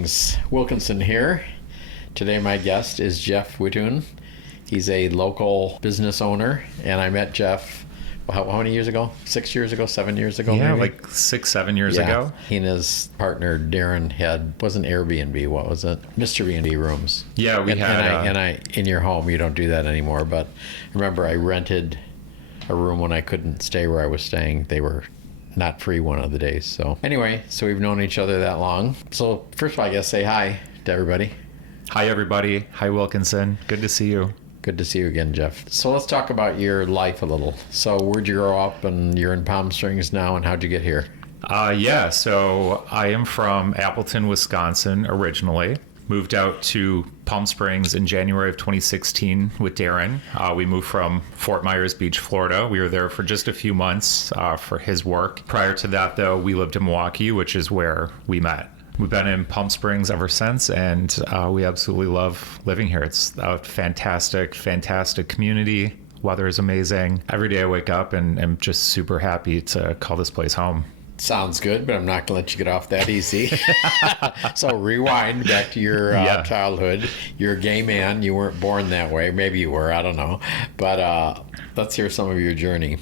Greetings, Wilkinson here. Today my guest is Jeff Witthuhn. He's a local business owner, and I met Jeff, how many years ago? 6 years ago, 7 years ago? Yeah, maybe? like 6-7 years ago. He and his partner Darren wasn't Airbnb, what was it? Mr. B&B rooms. Yeah, we had. In your home, you don't do that anymore, but remember I rented a room when I couldn't stay where I was staying. They were not free one of the days. So anyway, we've known each other that long. So first of all, I guess say hi to everybody. Hi, everybody. Hi, Wilkinson. Good to see you. Good to see you again, Jeff. So let's talk about your life a little. So where'd you grow up, and you're in Palm Springs now, and how'd you get here? So I am from Appleton, Wisconsin originally. Moved out to Palm Springs in January of 2016 with Darren. We moved from Fort Myers Beach, Florida. We were there for just a few months for his work. Prior to that, though, we lived in Milwaukee, which is where we met. We've been in Palm Springs ever since, and we absolutely love living here. It's a fantastic, fantastic community. Weather is amazing. Every day I wake up and am just super happy to call this place home. Sounds good, but I'm not going to let you get off that easy. So rewind back to your childhood. You're a gay man. You weren't born that way. Maybe you were. I don't know. But let's hear some of your journey.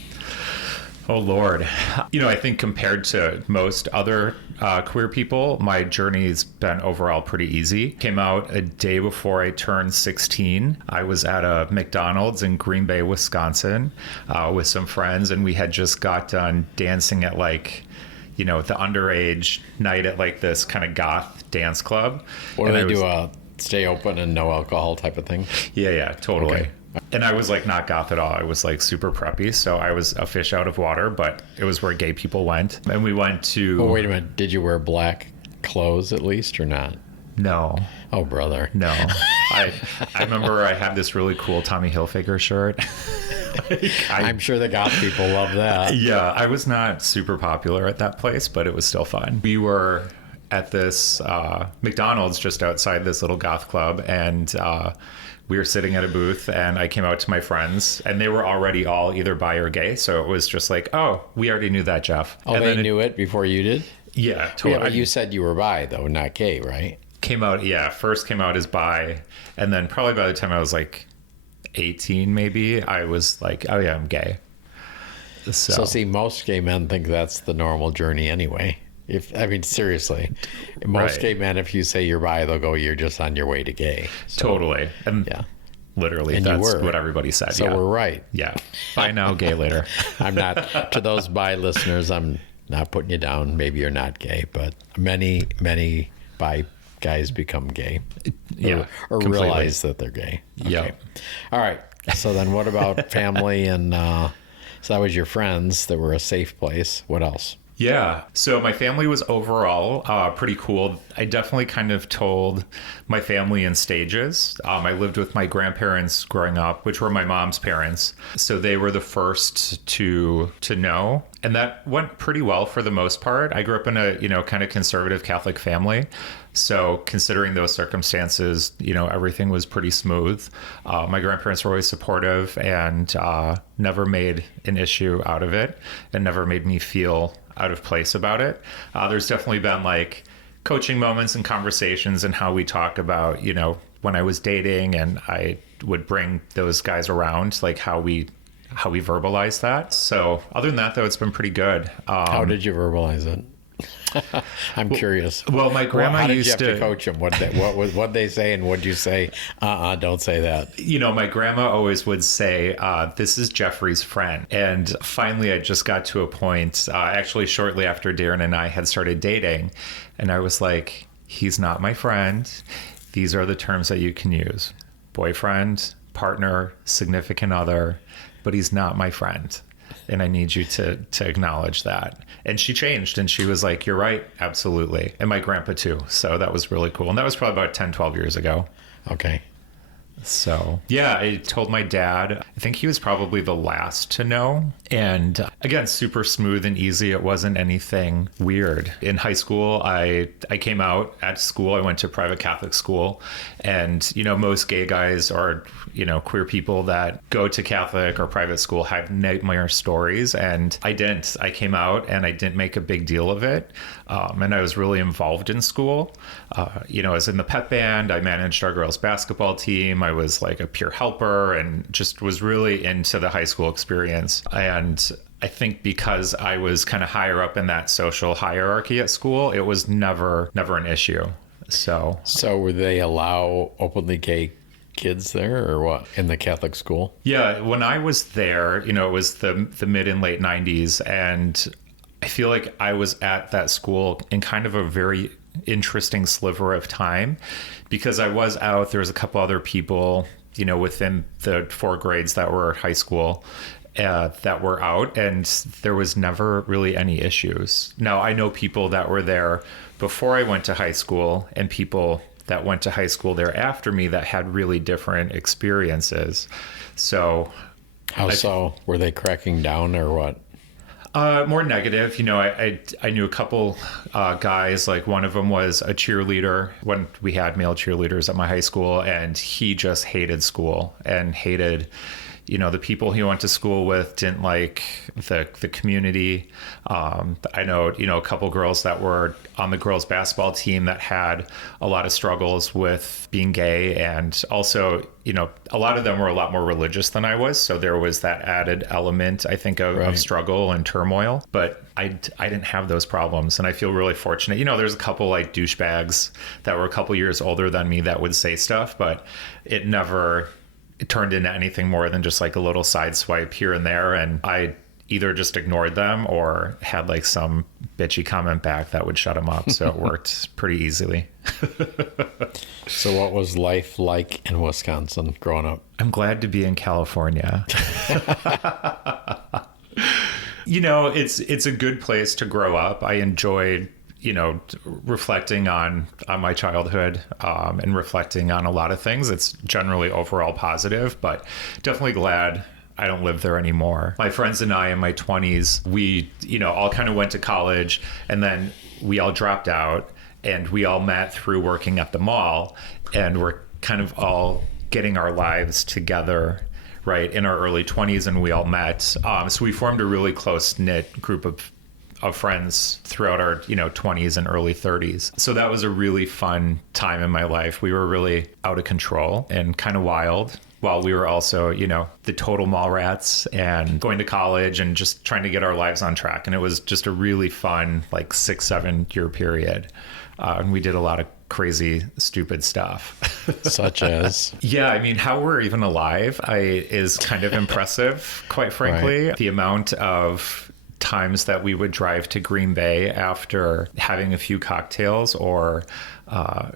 Oh, Lord. I think compared to most other queer people, my journey's been overall pretty easy. Came out a day before I turned 16. I was at a McDonald's in Green Bay, Wisconsin with some friends, and we had just got done dancing at the underage night at this kind of goth dance club. What do they do? Stay open and no alcohol type of thing? Yeah, totally. Okay. And I was not goth at all. I was super preppy. So I was a fish out of water, but it was where gay people went. And we went to... Oh, wait a minute. Did you wear black clothes at least or not? No. Oh, brother. No. I remember I had this really cool Tommy Hilfiger shirt. I'm sure the goth people love that. Yeah, I was not super popular at that place, but it was still fun. We were at this McDonald's just outside this little goth club, and we were sitting at a booth, and I came out to my friends, and they were already all either bi or gay. So it was just oh, we already knew that, Jeff. Oh, and they knew it before you did? Yeah, totally. Yeah, but you said you were bi, though, not gay, right? First came out as bi, and then probably by the time I was 18 maybe, I was oh yeah, I'm gay. So see, most gay men think that's the normal journey anyway. Seriously, most gay men, if you say you're bi, they'll go, you're just on your way to gay. So, totally. And yeah, literally, and that's what everybody said. So we're right. Yeah. Bi now, gay later. I'm not, to those bi listeners, I'm not putting you down. Maybe you're not gay, but many bi guys become gay. Yeah. Or realize that they're gay. Okay. Yeah. All right. So then what about family? And so that was your friends that were a safe place. What else? Yeah. So my family was overall pretty cool. I definitely kind of told my family in stages. I lived with my grandparents growing up, which were my mom's parents. So they were the first to know. And that went pretty well for the most part. I grew up in a, kind of conservative Catholic family. So considering those circumstances, everything was pretty smooth. My grandparents were always supportive and never made an issue out of it and never made me feel out of place about it. There's definitely been coaching moments and conversations and how we talk about, when I was dating and I would bring those guys around, how we verbalize that. So other than that, though, it's been pretty good. How did you verbalize it? I'm curious. Well, my grandma used to... How did you have to coach them? What they say and what'd you say? Don't say that. My grandma always would say, this is Jeffrey's friend. And finally, I just got to a point, actually shortly after Darren and I had started dating. And I was like, he's not my friend. These are the terms that you can use. Boyfriend, partner, significant other, but he's not my friend. And I need you to acknowledge that. And she changed and she was like, you're right. Absolutely. And my grandpa too. So that was really cool. And that was probably about 10, 12 years ago. Okay. So, yeah, I told my dad. I think he was probably the last to know. And again, super smooth and easy. It wasn't anything weird. In high school, I came out at school. I went to private Catholic school. And, you know, most gay guys or, you know, queer people that go to Catholic or private school have nightmare stories. And I didn't. I came out and I didn't make a big deal of it. And I was really involved in school. You know, I was in the pep band. I managed our girls' basketball team. I was like a peer helper and just was really into the high school experience. And I think because I was kind of higher up in that social hierarchy at school, it was never an issue. So would they allow openly gay kids there or what in the Catholic school? Yeah, when I was there, you know, it was the mid and late 90s. And I feel like I was at that school in kind of a very interesting sliver of time because I was out. There was a couple other people, you know, within the 4 grades that were high school that were out, and there was never really any issues. Now, I know people that were there before I went to high school and people that went to high school there after me that had really different experiences. So how so? Were they cracking down or what? More negative. You know, I knew a couple guys, like one of them was a cheerleader when we had male cheerleaders at my high school, and he just hated school and hated, you know, the people he went to school with, didn't like the community. I know, you know, a couple girls that were on the girls basketball team that had a lot of struggles with being gay. And also, you know, a lot of them were a lot more religious than I was. So there was that added element, I think, of struggle and turmoil. But I didn't have those problems. And I feel really fortunate. You know, there's a couple like douchebags that were a couple years older than me that would say stuff, but it never turned into anything more than just like a little side swipe here and there. And I either just ignored them or had like some bitchy comment back that would shut them up. So it worked pretty easily. So what was life like in Wisconsin growing up? I'm glad to be in California. You know, it's a good place to grow up. I enjoyed, you know, reflecting on my childhood and reflecting on a lot of things. It's generally overall positive, but definitely glad I don't live there anymore. My friends and I in my 20s, we, you know, all kind of went to college, and then we all dropped out and we all met through working at the mall, and we're kind of all getting our lives together right in our early 20s, and we all met. So we formed a really close knit group of friends throughout our, you know, 20s and early 30s. So that was a really fun time in my life. We were really out of control and kind of wild, while we were also, you know, the total mall rats and going to college and just trying to get our lives on track. And it was just a really fun, like 6-7 year period. And we did a lot of crazy, stupid stuff. Such as? Yeah, I mean, how we're even alive is kind of impressive, quite frankly. Right. The amount of times that we would drive to Green Bay after having a few cocktails or,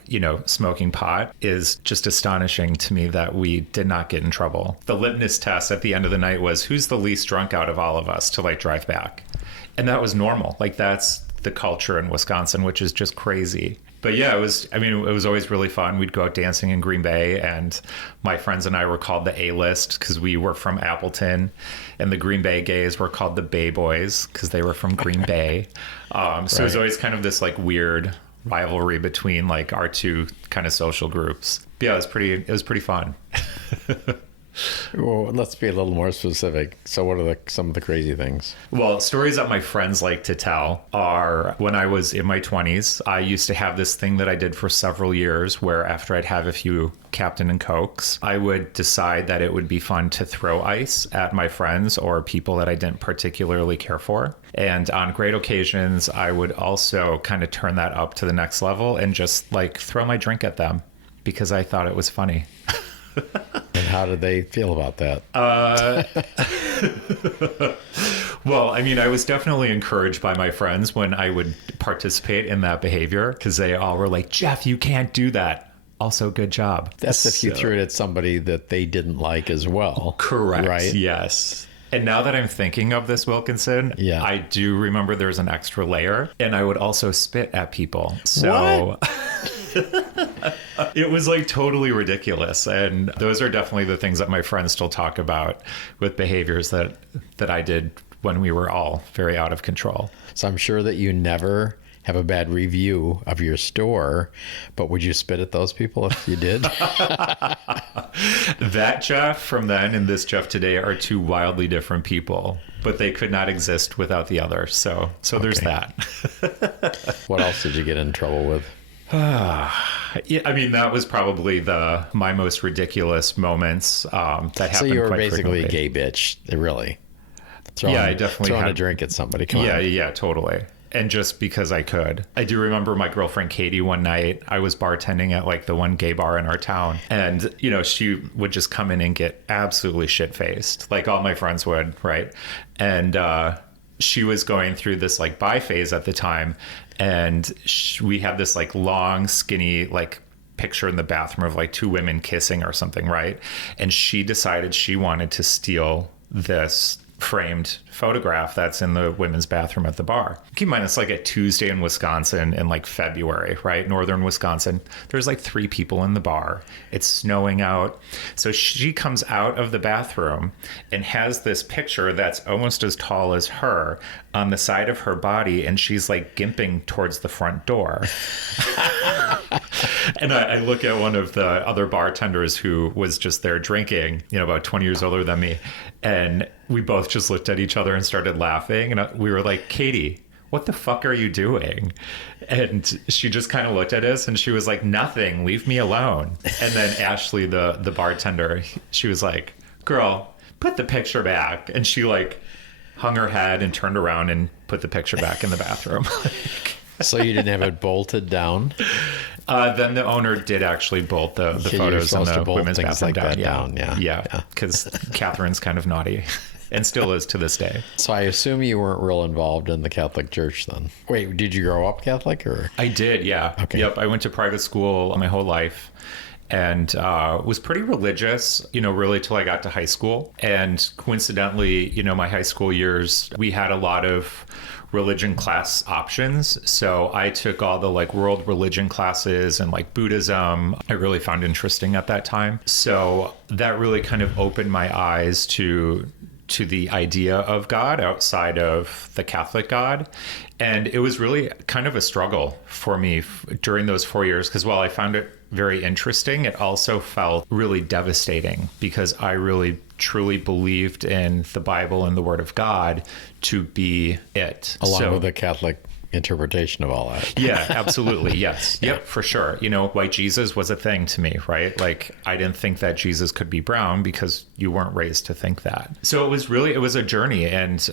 you know, smoking pot is just astonishing to me that we did not get in trouble. The litmus test at the end of the night was who's the least drunk out of all of us to like drive back. And that was normal. Like that's the culture in Wisconsin, which is just crazy. But yeah, it was always really fun. We'd go out dancing in Green Bay, and my friends and I were called the A-list because we were from Appleton, and the Green Bay gays were called the Bay Boys because they were from Green Bay. So it was always kind of this like weird rivalry between like our two kind of social groups. But yeah, it was pretty fun. Well, let's be a little more specific. So what are some of the crazy things? Well, stories that my friends like to tell are when I was in my 20s, I used to have this thing that I did for several years where after I'd have a few Captain and Cokes, I would decide that it would be fun to throw ice at my friends or people that I didn't particularly care for. And on great occasions, I would also kind of turn that up to the next level and just like throw my drink at them because I thought it was funny. And how did they feel about that? Well, I mean, I was definitely encouraged by my friends when I would participate in that behavior because they all were like, Jeff, you can't do that. Also, good job. That's if you threw it at somebody that they didn't like as well. Correct. Right? Yes. And now that I'm thinking of this, Wilkinson, yeah. I do remember there's an extra layer, and I would also spit at people. So. What? It was like totally ridiculous. And those are definitely the things that my friends still talk about with behaviors that I did when we were all very out of control. So I'm sure that you never have a bad review of your store, but would you spit at those people if you did? That Jeff from then and this Jeff today are two wildly different people, but they could not exist without the other. So there's that. What else did you get in trouble with? Yeah, I mean, that was probably my most ridiculous moments that happened. So you were quite basically frequently. a gay bitch, really. I definitely throwing had a drink at somebody. Come on. Yeah, totally. And just because I could. I do remember my girlfriend Katie one night, I was bartending at like the one gay bar in our town. And, you know, she would just come in and get absolutely shit-faced, like all my friends would, right? And she was going through this like bi phase at the time. And we had this like long, skinny, like picture in the bathroom of like two women kissing or something, right? And she decided she wanted to steal this framed photograph that's in the women's bathroom at the bar. Keep in mind, it's like a Tuesday in Wisconsin in like February, right? Northern Wisconsin. There's like 3 people in the bar. It's snowing out. So she comes out of the bathroom and has this picture that's almost as tall as her on the side of her body. And she's like gimping towards the front door. And I look at one of the other bartenders who was just there drinking, you know, about 20 years older than me. And we both just looked at each other and started laughing. And we were like, Katie, what the fuck are you doing? And she just kind of looked at us and she was like, nothing, leave me alone. And then Ashley, the bartender, she was like, girl, put the picture back. And she like hung her head and turned around and put the picture back in the bathroom. So you didn't have it bolted down? Then the owner did actually bolt the photos in the women's bathroom like that down. Yeah, because Catherine's kind of naughty and still is to this day. So I assume you weren't real involved in the Catholic Church then. Wait, did you grow up Catholic or? I did, yeah. Okay. Yep, I went to private school my whole life and was pretty religious, you know, really till I got to high school. And coincidentally, you know, my high school years, we had a lot of religion class options. So I took all the like world religion classes and like Buddhism. I really found interesting at that time. So that really kind of opened my eyes to the idea of God outside of the Catholic God. And it was really kind of a struggle for me during those 4 years, because while I found it very interesting, it also felt really devastating because I really truly believed in the Bible and the Word of God to be it. Along with the Catholic interpretation of all that. Yeah, absolutely. Yes. Yep, for sure. You know, white Jesus was a thing to me, right? Like I didn't think that Jesus could be brown because you weren't raised to think that. So it was a journey. And,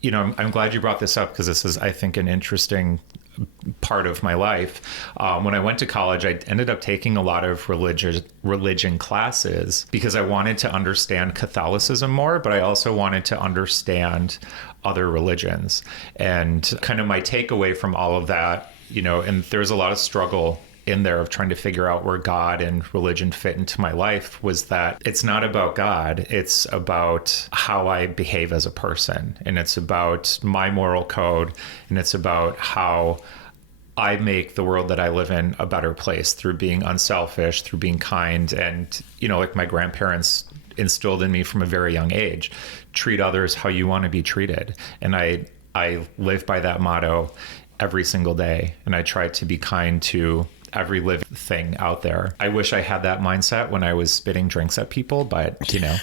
you know, I'm glad you brought this up because this is, I think, an interesting part of my life. When I went to college, I ended up taking a lot of religion classes because I wanted to understand Catholicism more, but I also wanted to understand other religions. And kind of my takeaway from all of that, you know, and there's a lot of struggle in there of trying to figure out where God and religion fit into my life, was that it's not about God. It's about how I behave as a person. And it's about my moral code. And it's about how I make the world that I live in a better place through being unselfish, through being kind. And, you know, like my grandparents instilled in me from a very young age, treat others how you want to be treated. And I live by that motto every single day. And I try to be kind to every living thing out there. I wish I had that mindset when I was spitting drinks at people, but you know,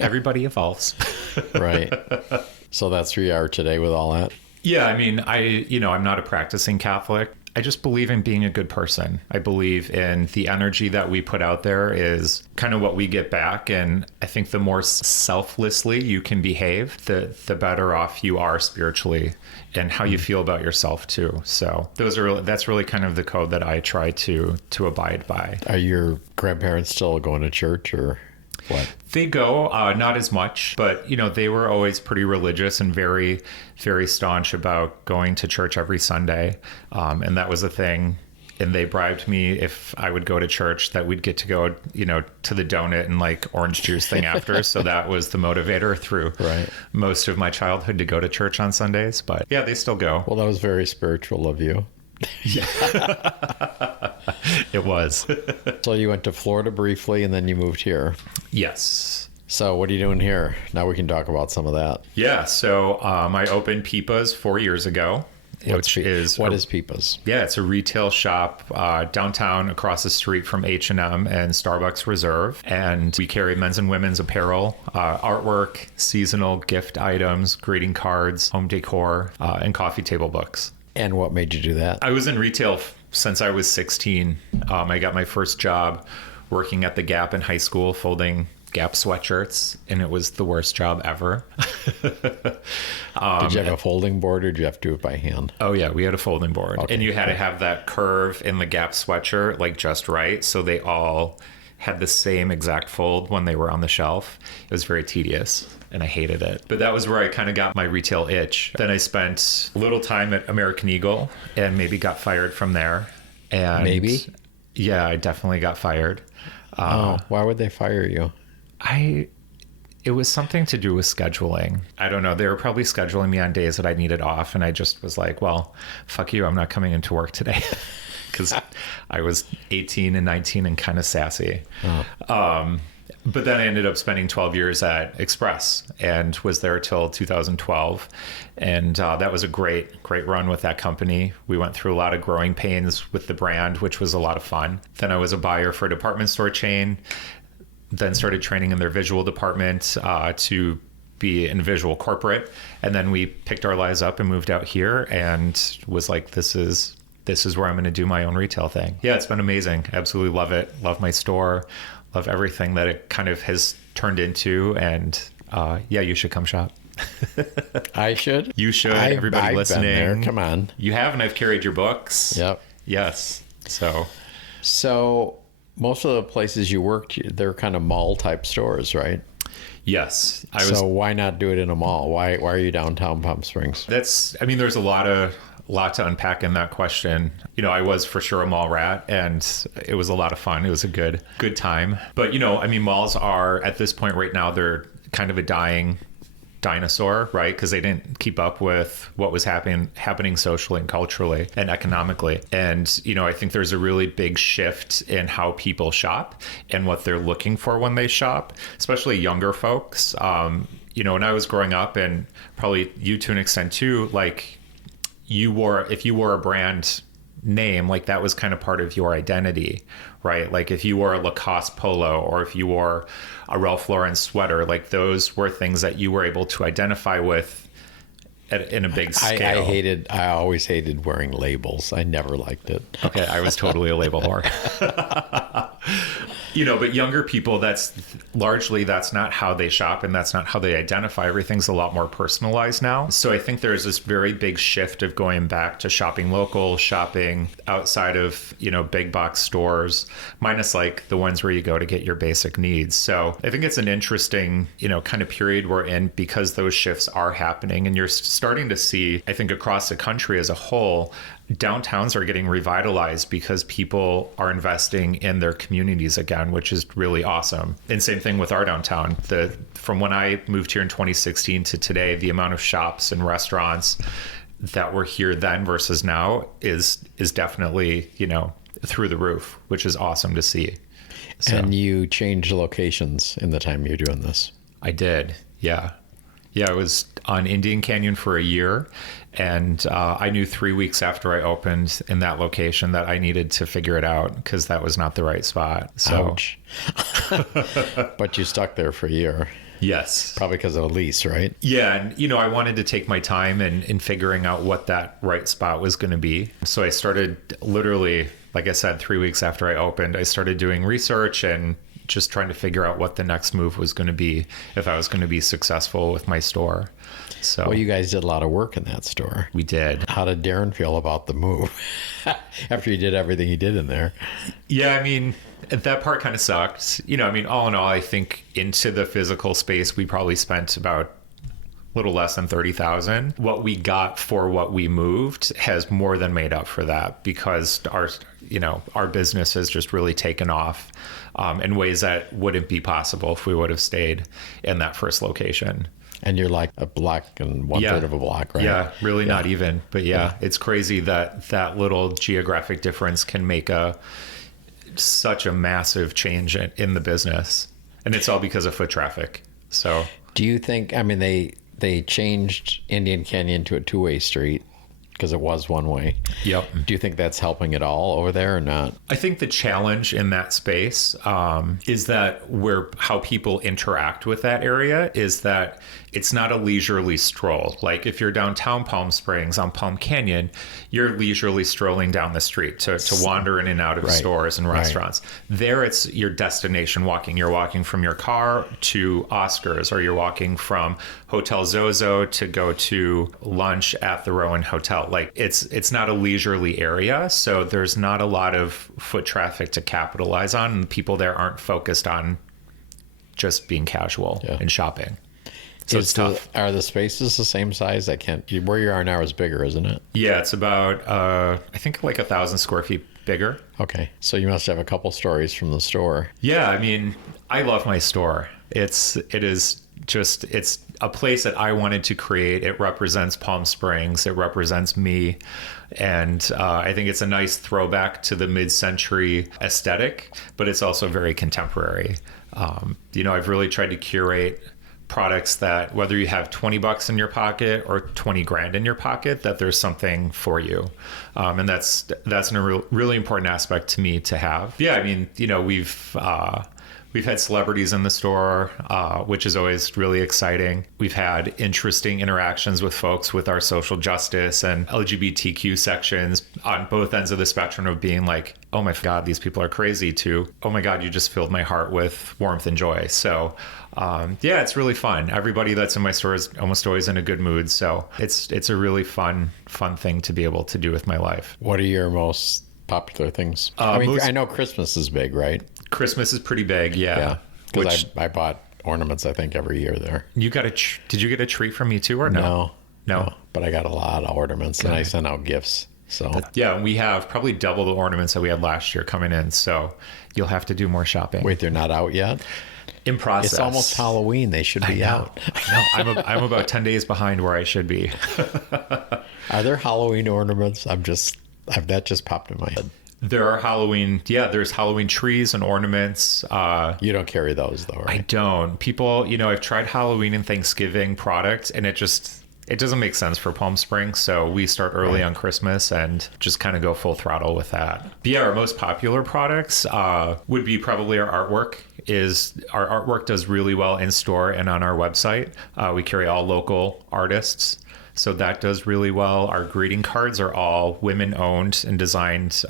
everybody evolves. Right. So that's where you are today with all that. Yeah. I mean, I'm not a practicing Catholic. I just believe in being a good person. I believe in the energy that we put out there is kind of what we get back. And I think the more selflessly you can behave, the better off you are spiritually and how you feel about yourself too. So that's really kind of the code that I try to abide by. Are your grandparents still going to church or what? They go, not as much, but, you know, they were always pretty religious and very, very staunch about going to church every Sunday. And that was a thing. And they bribed me if I would go to church that we'd get to go, you know, to the donut and like orange juice thing after. So that was the motivator through most of my childhood to go to church on Sundays. But yeah, they still go. Well, that was very spiritual of you. It was. So you went to Florida briefly and then you moved here. Yes. So what are you doing here? Now we can talk about some of that. Yeah. So I opened Peepa's 4 years ago. What is Peepa's? Yeah, it's a retail shop downtown across the street from H&M and Starbucks Reserve. And we carry men's and women's apparel, artwork, seasonal gift items, greeting cards, home decor, and coffee table books. And what made you do that? I was in retail since I was 16. I got my first job working at the Gap in high school, folding Gap sweatshirts, and it was the worst job ever. Did you have a folding board or did you have to do it by hand? Oh yeah, we had a folding board. Okay. And you had to have that curve in the Gap sweatshirt like just right, so they all had the same exact fold when they were on the shelf. It was very tedious and I hated it. But that was where I kind of got my retail itch. Then I spent a little time at American Eagle and maybe got fired from there. And maybe? Yeah, I definitely got fired. Why would they fire you? It was something to do with scheduling. I don't know. They were probably scheduling me on days that I needed off. And I just was like, well, fuck you. I'm not coming into work today. Because I was 18 and 19 and kind of sassy. But then I ended up spending 12 years at Express and was there till 2012. And that was a great run with that company. We went through a lot of growing pains with the brand, which was a lot of fun. Then I was a buyer for a department store chain. Then started training in their visual department to be in visual corporate. And then we picked our lives up and moved out here and was like, this is where I'm going to do my own retail thing. Yeah, it's been amazing. Absolutely love it. Love my store. Love everything that it kind of has turned into. And yeah, you should come shop. I should? You should. Everybody I've listening. Been there. Come on. You have, and I've carried your books. Yep. Yes. So most of the places you worked, they're kind of mall type stores, right? Yes. So why not do it in a mall? Why are you downtown Palm Springs? There's a lot to unpack in that question. You know, I was for sure a mall rat and it was a lot of fun. It was a good time. But, malls are at this point right now, they're kind of a dying dinosaur, right? Because they didn't keep up with what was happening socially and culturally and economically. And, I think there's a really big shift in how people shop and what they're looking for when they shop, especially younger folks. When I was growing up, and probably you to an extent too, like if you wore a brand name, like that was kind of part of your identity, right? Like if you wore a Lacoste polo or if you wore a Ralph Lauren sweater, like those were things that you were able to identify with in a big scale. I always hated wearing labels. I never liked it. Okay, I was totally a label whore. But younger people, that's not how they shop and that's not how they identify. Everything's a lot more personalized now. So I think there's this very big shift of going back to shopping local, shopping outside of, big box stores, minus like the ones where you go to get your basic needs. So I think it's an interesting, kind of period we're in because those shifts are happening and you're starting to see, I think across the country as a whole, downtowns are getting revitalized because people are investing in their communities again, which is really awesome. And same thing with our downtown. From when I moved here in 2016 to today, the amount of shops and restaurants that were here then versus now is definitely, through the roof, which is awesome to see. So, and you changed locations in the time you're doing this. I did. Yeah. Yeah, I was on Indian Canyon for a year, and I knew 3 weeks after I opened in that location that I needed to figure it out because that was not the right spot. So. Ouch. But you stuck there for a year. Yes. Probably because of a lease, right? Yeah, and I wanted to take my time in figuring out what that right spot was going to be. So I started literally, like I said, 3 weeks after I opened, I started doing research and just trying to figure out what the next move was going to be if I was going to be successful with my store. So well, you guys did a lot of work in that store. We did. How did Darren feel about the move after you did everything he did in there? Yeah, that part kind of sucked. All in all, I think into the physical space, we probably spent about a little less than $30,000. What we got for what we moved has more than made up for that because our business has just really taken off in ways that wouldn't be possible if we would have stayed in that first location. And you're like a block and one third of a block, right? Yeah, really not even. But yeah, it's crazy that little geographic difference can make such a massive change in the business. And it's all because of foot traffic. So do you think, I mean, they changed Indian Canyon to a two-way street because it was one way. Yep. Do you think that's helping at all over there or not? I think the challenge in that space is that how people interact with that area is that it's not a leisurely stroll. Like if you're downtown Palm Springs on Palm Canyon, you're leisurely strolling down the street to wander in and out of stores and restaurants. There it's your destination walking. You're walking from your car to Oscar's, or you're walking from Hotel Zozo to go to lunch at the Rowan Hotel. Like it's not a leisurely area, so there's not a lot of foot traffic to capitalize on, and people there aren't focused on just being casual and shopping. So it's tough. Are the spaces the same size? Where you are now is bigger, isn't it? Yeah, it's about I think like 1,000 square feet bigger. Okay, so you must have a couple stories from the store. Yeah, I mean, I love my store. It's a place that I wanted to create. It represents Palm Springs. It represents me. And I think it's a nice throwback to the mid-century aesthetic, but it's also very contemporary. I've really tried to curate products that whether you have $20 in your pocket or 20 grand in your pocket, that there's something for you. And that's a really important aspect to me to have. Yeah, I mean, we've had celebrities in the store, which is always really exciting. We've had interesting interactions with folks with our social justice and LGBTQ sections on both ends of the spectrum of being like, oh my God, these people are crazy, to, oh my God, you just filled my heart with warmth and joy. So it's really fun. Everybody that's in my store is almost always in a good mood. So it's a really fun thing to be able to do with my life. What are your most popular things? I know Christmas is big, right? Christmas is pretty big, yeah. Because I bought ornaments, I think, every year there. You did you get a treat from me too, or no? No. But I got a lot of ornaments, and I sent out gifts. So yeah, we have probably double the ornaments that we had last year coming in. So you'll have to do more shopping. Wait, they're not out yet? In process. It's almost Halloween. They should be out. I know. I'm about 10 days behind where I should be. Are there Halloween ornaments? That just popped in my head. There are Halloween. Yeah, there's Halloween trees and ornaments. You don't carry those though, right? I don't. People, I've tried Halloween and Thanksgiving products, and it doesn't make sense for Palm Springs. So we start early on Christmas and just kind of go full throttle with that. But yeah, our most popular products would be probably our artwork. Our artwork does really well in store and on our website. We carry all local artists, so that does really well. Our greeting cards are all women-owned and designed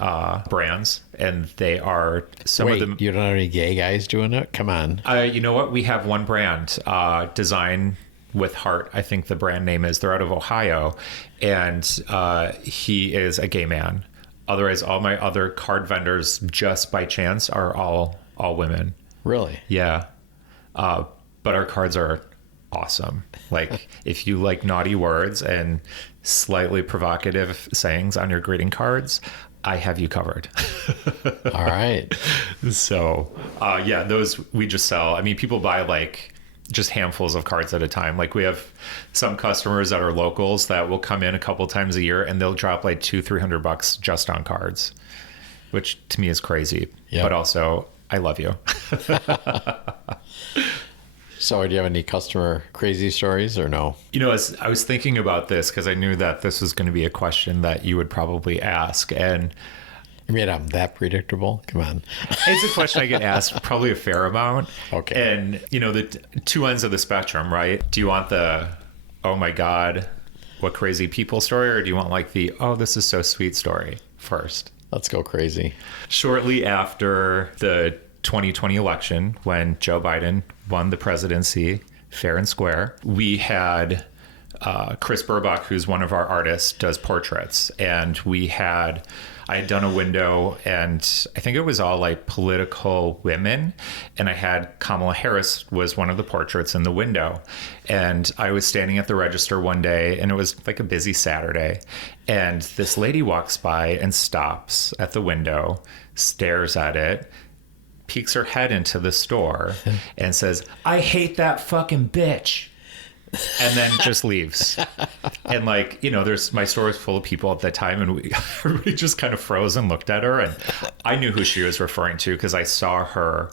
brands, and they are of them. You don't have any gay guys doing it? Come on. You know what? We have one brand, Design with Heart, I think the brand name is. They're out of Ohio, and he is a gay man. Otherwise, all my other card vendors, just by chance, are all women. Really? Yeah. But our cards are awesome. Like, if you like naughty words and slightly provocative sayings on your greeting cards, I have you covered. All right. So, those we just sell. I mean, people buy like just handfuls of cards at a time. Like, we have some customers that are locals that will come in a couple times a year, and they'll drop like $200-300 just on cards, which to me is crazy. Yep. But also, I love you. So do you have any customer crazy stories or no? As I was thinking about this, because I knew that this was going to be a question that you would probably ask. And I mean, I'm that predictable? Come on. It's a question I get asked probably a fair amount. Okay. And, the two ends of the spectrum, right? Do you want the, oh my God, what crazy people story? Or do you want like the, oh, this is so sweet story first? Let's go crazy. Shortly after the 2020 election, when Joe Biden won the presidency fair and square, we had Chris Burbach, who's one of our artists, does portraits. And I had done a window, and I think it was all like political women. And I had Kamala Harris was one of the portraits in the window. And I was standing at the register one day, and it was like a busy Saturday. And this lady walks by and stops at the window, stares at it, peeks her head into the store and says, "I hate that fucking bitch." and then just leaves. And like, you know, there's my store was full of people at that time, and we just kind of froze and looked at her, and I knew who she was referring to because I saw her,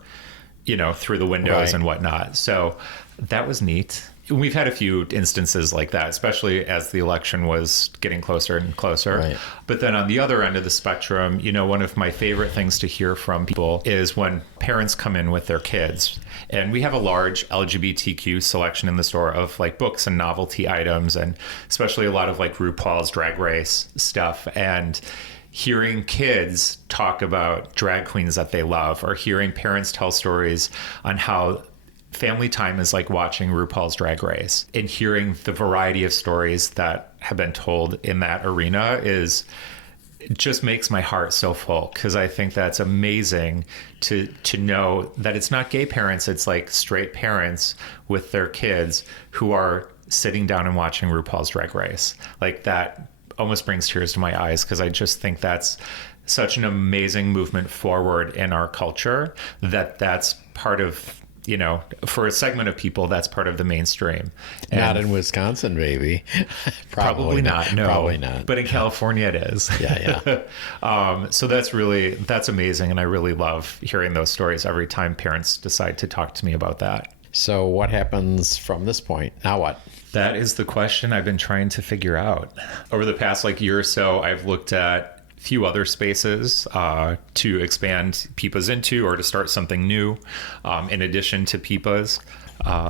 you know, through the windows Right. and whatnot. So that was neat. We've had a few instances like that, especially as the election was getting closer and closer. Right. But then on the other end of the spectrum, you know, one of my favorite things to hear from people is when parents come in with their kids. And we have a large LGBTQ selection in the store of like books and novelty items, and especially a lot of like RuPaul's Drag Race stuff. And hearing kids talk about drag queens that they love, or hearing parents tell stories on how family time is like watching RuPaul's Drag Race, and hearing the variety of stories that have been told in that arena is it just makes my heart so full, because I think that's amazing to know that it's not gay parents, it's like straight parents with their kids who are sitting down and watching RuPaul's Drag Race. Like that almost brings tears to my eyes, because I just think that's such an amazing movement forward in our culture, that's part of, you know, for a segment of people, that's part of the mainstream. And Not in Wisconsin, baby. probably not. No, Probably not. But in California, it is. Yeah. So that's amazing. And I really love hearing those stories every time parents decide to talk to me about that. So what happens from this point? Now what? That is the question I've been trying to figure out. Over the past like year or so, I've looked at a few other spaces to expand Peepa's into, or to start something new in addition to Peepa's.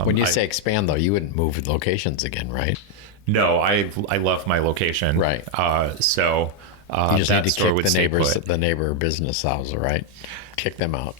When you say expand, though, you wouldn't move locations again, right? No, I love my location. Right. So You just that need to store kick would the stay neighbors, put. the neighbor business house, right? Kick them out.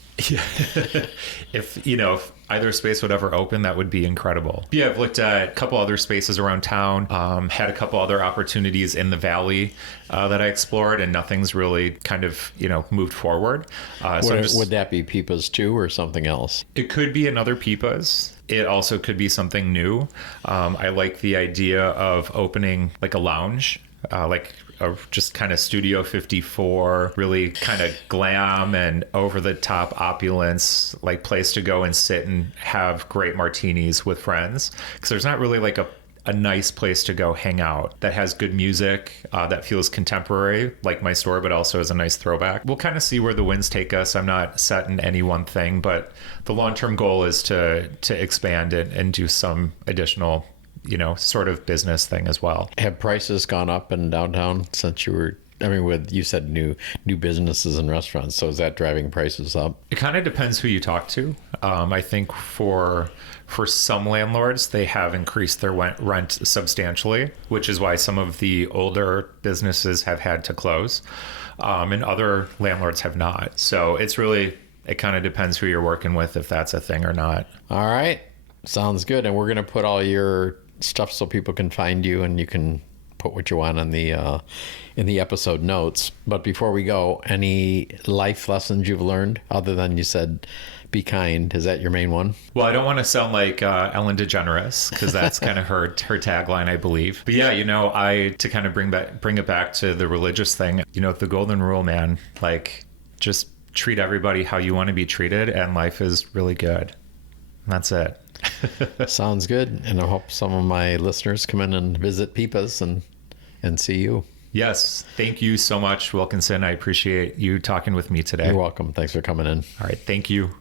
If either space would ever open, that would be incredible. Yeah, I've looked at a couple other spaces around town, had a couple other opportunities in the valley that I explored, and nothing's really kind of, moved forward. Would that be Peepa's too, or something else? It could be another Peepa's. It also could be something new. I like the idea of opening like a lounge, like a just kind of Studio 54, really kind of glam and over the top opulence, like place to go and sit and have great martinis with friends. Because there's not really like a nice place to go hang out that has good music, that feels contemporary, like my store, but also is a nice throwback. We'll kind of see where the winds take us. I'm not set in any one thing, but the long-term goal is to expand it and do some additional, sort of business thing as well. Have prices gone up in downtown since you said new businesses and restaurants, so is that driving prices up? It kind of depends who you talk to. I think for some landlords, they have increased their rent substantially, which is why some of the older businesses have had to close, and other landlords have not. So it kind of depends who you're working with, if that's a thing or not. All right, sounds good. And we're going to put all your stuff so people can find you, and you can put what you want on the in the episode notes. But before we go, any life lessons you've learned, other than you said be kind? Is that your main one? Well, I don't want to sound like Ellen DeGeneres, because that's kind of her tagline, I believe. But yeah, to kind of bring it back to the religious thing, the golden rule, man, like just treat everybody how you want to be treated, and life is really good. And that's it. Sounds good. And I hope some of my listeners come in and visit Peepa's and see you. Yes. Thank you so much, Wilkinson. I appreciate you talking with me today. You're welcome. Thanks for coming in. All right. Thank you.